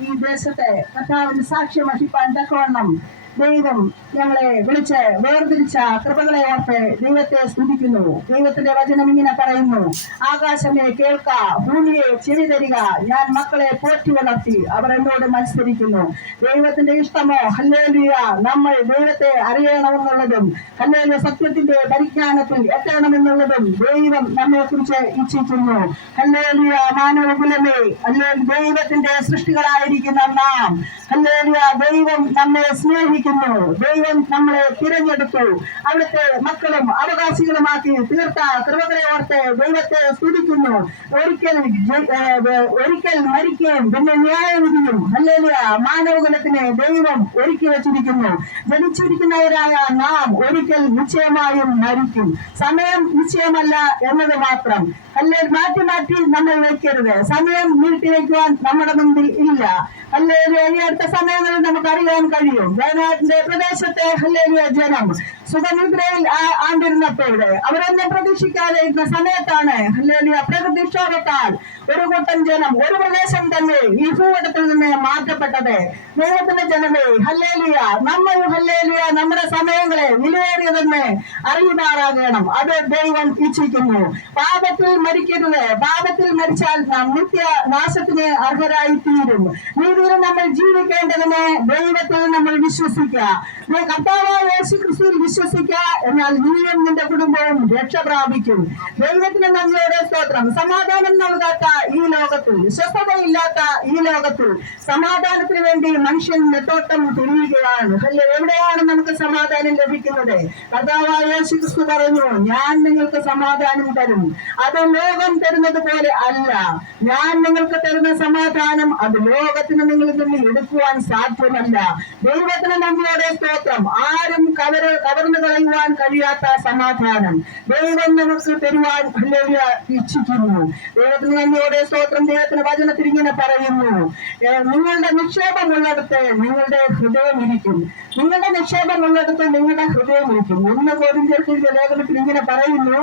ഈ ദേശത്തെ കർത്താവിന് സാക്ഷ്യം വഹിപ്പാൻ തക്കവണ്ണം ദൈവം ഞങ്ങളെ വിളിച്ച് വേർതിരിച്ച കൃപകളെ ഓർത്ത് ദൈവത്തെ സ്തുതിക്കുന്നു. ദൈവത്തിന്റെ വചനം ഇങ്ങനെ പറയുന്നു. ആകാശമേ കേൾക്ക ഭൂമിയെ ചെവി തരിക ഞാൻ മക്കളെ പോറ്റി വളർത്തി അവർ എന്നോട് മത്സരിക്കുന്നു. ദൈവത്തിന്റെ ഇഷ്ടമോ? ഹല്ലേലിയ. നമ്മൾ ദൈവത്തെ അറിയണമെന്നുള്ളതും ഹല്ലേലിയ സത്യത്തിന്റെ പരിജ്ഞാനത്തിൽ എത്തണമെന്നുള്ളതും ദൈവം നമ്മെ കുറിച്ച് ഇച്ഛിക്കുന്നു. ഹല്ലേലൂയ മാനവകുലമേ ഹല്ലേ ദൈവത്തിന്റെ സൃഷ്ടികളായിരിക്കുന്ന നാം. ഹല്ലേലിയ ദൈവം നമ്മെ സ്നേഹിക്കുന്നു ദൈവം നമ്മളെ തിരഞ്ഞെടുത്തു. അവിടുത്തെ മക്കളും അവകാശികളുമാക്കി തീർത്ത കൃപകളെ ഓർത്ത് ദൈവത്തെ സ്തുതിക്കുന്നു. ഒരിക്കൽ ഒരിക്കൽ മരിക്കുകയും പിന്നെ ന്യായവിധിയും ഹല്ലേലൂയ മാനവകുലത്തിന് ദൈവം ഒരുക്കി വച്ചിരിക്കുന്നു. ജനിച്ചിരിക്കുന്നവരായ നാം ഒരിക്കൽ നിശ്ചയമായും മരിക്കും. സമയം നിശ്ചയമല്ല എന്നത് മാത്രം. അല്ലേ മാറ്റി മാറ്റി നമ്മൾ വയ്ക്കരുത്. സമയം നീട്ടി വയ്ക്കുവാൻ നമ്മുടെ മുമ്പിൽ ഇല്ല. ഹല്ലേലൂയ ഈ അടുത്ത സമയങ്ങളിൽ നമുക്ക് അറിയാൻ കഴിയും. വയനാട്ടിന്റെ പ്രദേശത്തെ ജനം. സുഖനിദ്രയിൽ ആ- ആണ്ടിരുന്നപ്പോഴ് അവരൊന്നും പ്രതീക്ഷിക്കാതെ ഇരുന്ന സമയത്താണ് പ്രകൃതിക്ഷോഭത്താൽ ഒരു കൂട്ടം ജനം ഒരു പ്രദേശം തന്നെ ഈ ഭൂവടത്തിൽ നിന്ന് മാറ്റപ്പെട്ടത്. ദൈവത്തിന്റെ ജനമേ ഹല്ലേലിയ നമ്മൾ ഹല്ലേലിയ നമ്മുടെ സമയങ്ങളെ വിലയേറിയതെന്ന് അറിയുമാറാകണം. അത് ദൈവം ഇച്ഛിക്കുന്നു. പാപത്തിൽ മരിക്കരുത്. പാപത്തിൽ മരിച്ചാൽ നാം നിത്യ നാശത്തിന് അർഹരായി തീരും നീതിയിൽ നമ്മൾ ജീവിക്കേണ്ടതിന് ദൈവത്തിൽ നമ്മൾ വിശ്വസിക്കുക. നീ കർത്താവായ യേശു ക്രിസ്തുവിൽ വിശ്വസിക്കുക എന്നാൽ നീയും നിന്റെ കുടുംബവും രക്ഷ പ്രാപിക്കും ദൈവത്തിന് നന്ദിയോടെ സ്തോത്രം. സമാധാനം നൽകാത്ത ഈ ലോകത്തിൽ സ്വസ്ഥതയില്ലാത്ത ഈ ലോകത്തിൽ സമാധാനത്തിന് വേണ്ടി മനുഷ്യൻ നെട്ടോട്ടം തിരിയുകയാണ് അല്ലെ എവിടെയാണ് നമുക്ക് സമാധാനം ലഭിക്കുന്നത്? കർത്താവായ ശിക്ഷു പറഞ്ഞു ഞാൻ നിങ്ങൾക്ക് സമാധാനം തരും. അത് ലോകം തരുന്നത് പോലെ അല്ല. ഞാൻ നിങ്ങൾക്ക് തരുന്ന സമാധാനം അത് ലോകത്തിന് നിങ്ങളിൽ നിന്ന് എടുക്കുവാൻ സാധ്യമല്ല. ദൈവത്തിന് നമ്മളോടെ സ്തോത്രം. ആരും കവർ കവർന്നു കളയുവാൻ കഴിയാത്ത സമാധാനം. ദൈവം നമുക്ക് തരുവാൻ ഇച്ഛിക്കുന്നു. ദൈവത്തിന് നന്ദിയോടെ സ്തോത്രം ദൈവത്തിന് വചനത്തിൽ ഇങ്ങനെ പറയുന്നു. നിങ്ങളുടെ നിങ്ങളുടെ നിക്ഷേപമുള്ളിടത്ത് നിങ്ങളുടെ ഹൃദയം ഇരിക്കും. നിങ്ങളുടെ നിക്ഷേപം ഉള്ളിടത്ത് നിങ്ങളുടെ ഹൃദയം ഇരിക്കും ഒന്ന് കോരിന്ത്യർക്ക് ലേഖനത്തിൽ ഇങ്ങനെ പറയുന്നു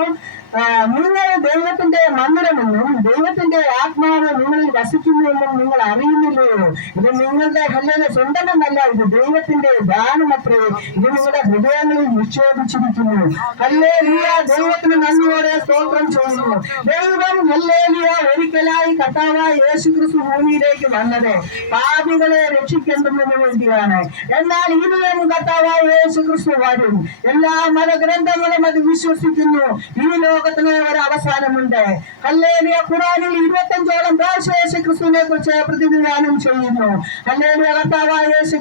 നിങ്ങൾ ദൈവത്തിന്റെ മന്ദിരമെന്നും ദൈവത്തിന്റെ ആത്മാവ് നിങ്ങളിൽ വസിക്കുന്നുവെന്നും നിങ്ങൾ അറിയുന്നില്ലയോ? ഇത് നിങ്ങളുടെ ഹല്ലയിലെ സ്വന്തമെന്നല്ല ഇത് ദൈവത്തിന്റെ ദാനമത്രേ ഇത് നിങ്ങളുടെ ഹൃദയങ്ങളിൽ നിക്ഷേപിച്ചിരിക്കുന്നു. ഹല്ലേലിയ ദൈവത്തിന് നന്ദിയോടെ സ്തോത്രം ചെയ്യുന്നു. ദൈവം ഹല്ലേലിയ ഒരിക്കലായി കർത്താവായ യേശു ക്രിസ്തു ഭൂമിയിലേക്ക് വന്നത് പാപികളെ രക്ഷിക്കേണ്ടതിന് വേണ്ടിയാണ്. എന്നാൽ ഇനിയും കർത്താവായ യേശു ക്രിസ്തു വരും എല്ലാ മതഗ്രന്ഥങ്ങളും അത് വിശ്വസിക്കുന്നു. ഈ ലോകത്തിന് ഒരു അവസാനമുണ്ട്. ഹല്ലേലിയ. ഖുറാനിൽ ഇരുപത്തഞ്ചോളം പ്രാവശ്യം യേശു ക്രിസ്തുവിനെ കുറിച്ച് പ്രതിനിധാനം ചെയ്യുന്നു. ഹല്ലേലിയ. കർത്താവായ യേശു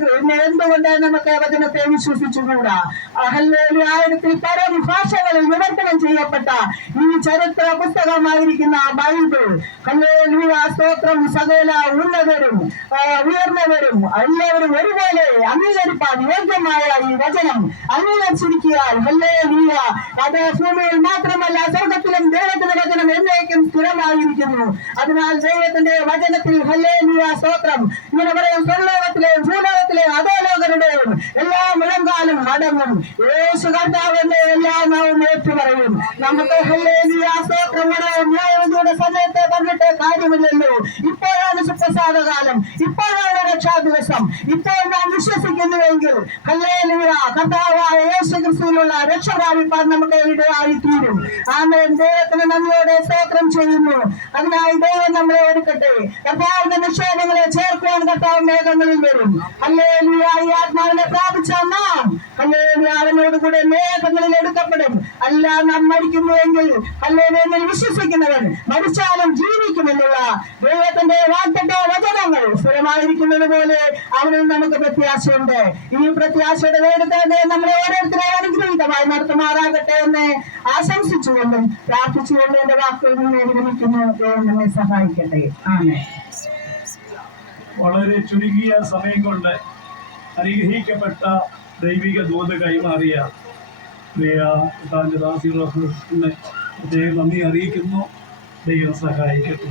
എന്തുകൊണ്ട് നമുക്ക് വചനത്തെ വിശ്വസിച്ചുകൂടാ? ഹല്ലേലിയ. ആയിരത്തിൽ പരം ഭാഷകളിൽ വിവർത്തനം ചെയ്യപ്പെട്ട ഈ ചരിത്ര പുസ്തകമായിരിക്കുന്ന ബൈബിൾ. ഹല്ലേലൂയ. സ്തോത്രം സകല ഉന്നതരും ഉയർന്നവരും എല്ലാവരും ഒരുപോലെ അംഗീകരിപ്പാൻ യോഗ്യമായ ഈ വചനം അംഗീകരിച്ചിരിക്കാൻ ഹല്ലേലൂയ അത് ഭൂമിയിൽ മാത്രമല്ല സ്വർഗത്തിലും ദൈവത്തിന്റെ വചനം എന്നേക്കും സ്ഥിരമായിരിക്കുന്നു അതിനാൽ ദൈവത്തിന്റെ വചനത്തിൽ ഹല്ലേലൂയ സ്തോത്രം ഇങ്ങനെ പറയും സ്വർലോകത്തിലെ ഭൂലോകത്തിലെ അധോലോകരുടെയും എല്ലാ മുഴങ്കാലും മടങ്ങും യേശു കർത്താവിന്റെ എല്ലാ നാവും നമുക്ക് സ്തോത്രം ഒരു ന്യായവിധിയുടെ സമയത്തെ പറഞ്ഞിട്ട് കാര്യമില്ലല്ലോ. ഇപ്പോഴാണ് സുപ്രസാദ കാലം ഇപ്പോഴാണ് രക്ഷാദിവസം. ഇപ്പോൾ നാം വിശ്വസിക്കുന്നുവെങ്കിൽ ഹല്ലേലൂയ കർത്താവായ യേശു ക്രിസ്തുവിലുള്ള രക്ഷപ്രാപിപ്പാൻ നമുക്ക് ഇടയായി തീരും ആമേൻ. ദൈവത്തിന് നന്ദിയോടെ സ്തോത്രം ചെയ്യുന്നു. അതിനായി ദൈവം നമ്മളെ എടുക്കട്ടെ കർത്താവിന്റെ നിക്ഷേപങ്ങളെ ചേർക്കുവാൻ കർത്താവ് മേഘങ്ങളിൽ വരും. ഹല്ലേലൂയ ഈ ആത്മാവിനെ പ്രാപിച്ച നാം ഹല്ലേലൂയ അവനോട് കൂടെ മേഘങ്ങളിൽ എടുക്കപ്പെടും. അല്ല നാം മരിക്കുന്നുവെങ്കിൽ ഹല്ലേലൂയ വിശ്വസിക്കുന്നവൻ മരിച്ചാലും ജീവിക്കുമെന്നുള്ള ദൈവത്തിന്റെ വാഗ്ദത്ത വചനങ്ങൾ സ്ഥിരമായിരിക്കുന്നത് പോലെ അവനിൽ നമുക്ക് പ്രത്യാശയുണ്ട്. ഈ പ്രത്യാശയുടെ നേരത്തെ നമ്മളെ ഓരോരുത്തരെ അനുഗ്രഹീതമായി നടത്തുമാറാകട്ടെ എന്ന് ആശംസിച്ചുകൊണ്ടും പ്രാർത്ഥിച്ചുകൊണ്ടും എന്റെ വാക്കുകൾ വിരമിക്കുന്നു നമ്മെ സഹായിക്കട്ടെ. ആമേ വളരെ ചുരുങ്ങിയ സമയം കൊണ്ട് അനുഗ്രഹിക്കപ്പെട്ട ദൈവിക ദൂത കൈമാറിയ ദാസികളെ പ്രത്യേകം നന്ദി അറിയിക്കുന്നു. ദൈവം സഹായിക്കട്ടെ.